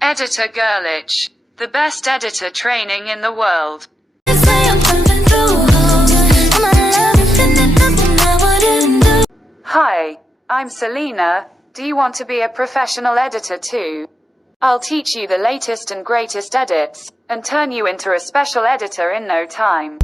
Editor Girlich, the best editor training in the world. Hi, I'm Selena. Do you want to be a professional editor too? I'll teach you the latest and greatest edits, and turn you into a special editor in no time.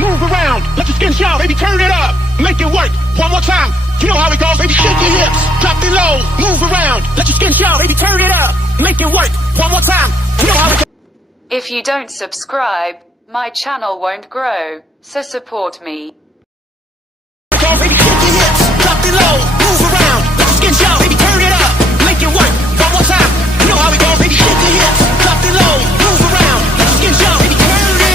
Move around, let your skin show, baby, turn it up, make it work, one more time, you know how it goes, baby, shake your hips, drop it low, move around, let your skin show, baby, turn it up, make it work, one more time, you know how it goes. If you don't subscribe, my channel won't grow, so support me. Baby, shake your hips, drop it low, move around, let your skin show, baby, turn it up, make it work, one more time, you know how it goes, baby, shake your hips, drop it low, move around, let your skin show, baby, turn it up.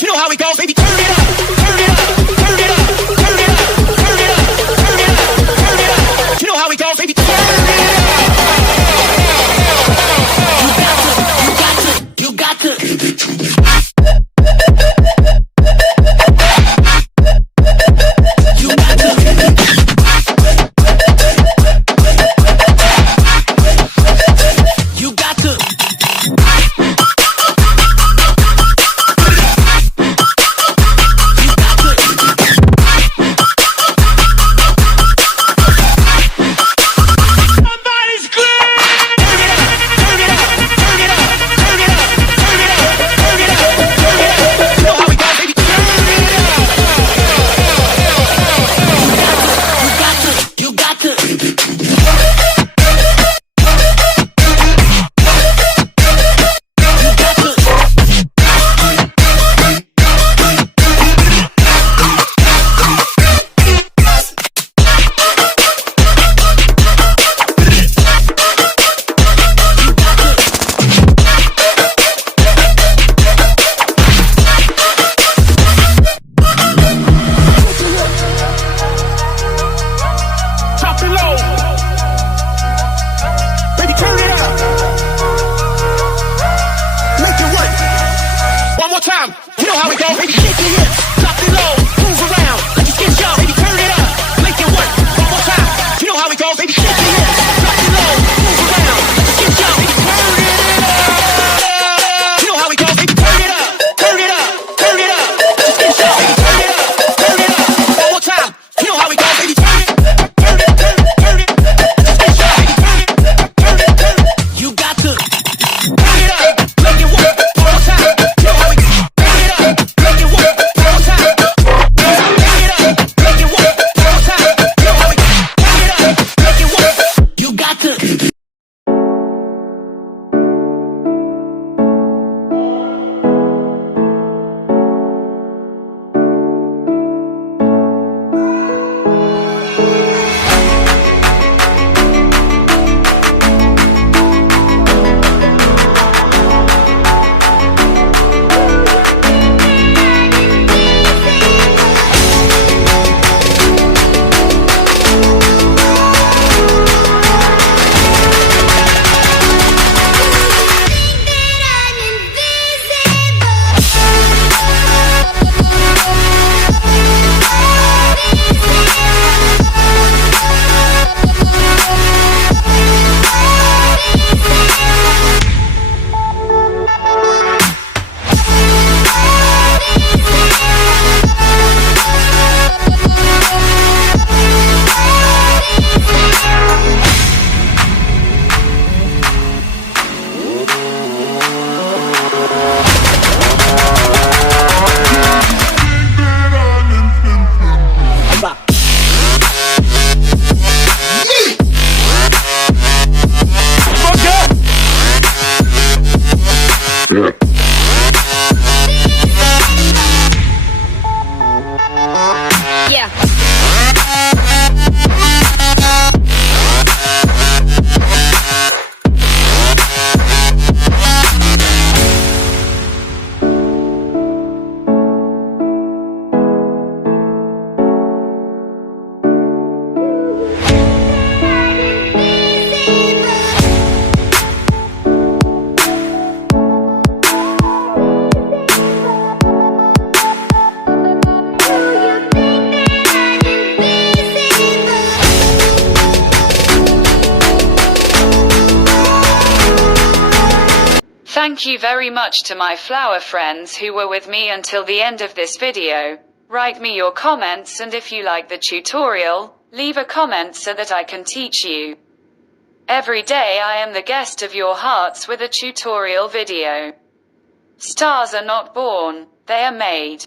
You know how it goes, baby, turn it up, turn it up, turn it up, turn it up, turn it up, turn it up, turn it up. You know how it goes, baby, turn it up. You got to give it to me. Thank you very much to my flower friends who were with me until the end of this video. Write me your comments, and if you like the tutorial, leave a comment so that I can teach you. Every day I am the guest of your hearts with a tutorial video. Stars are not born, they are made.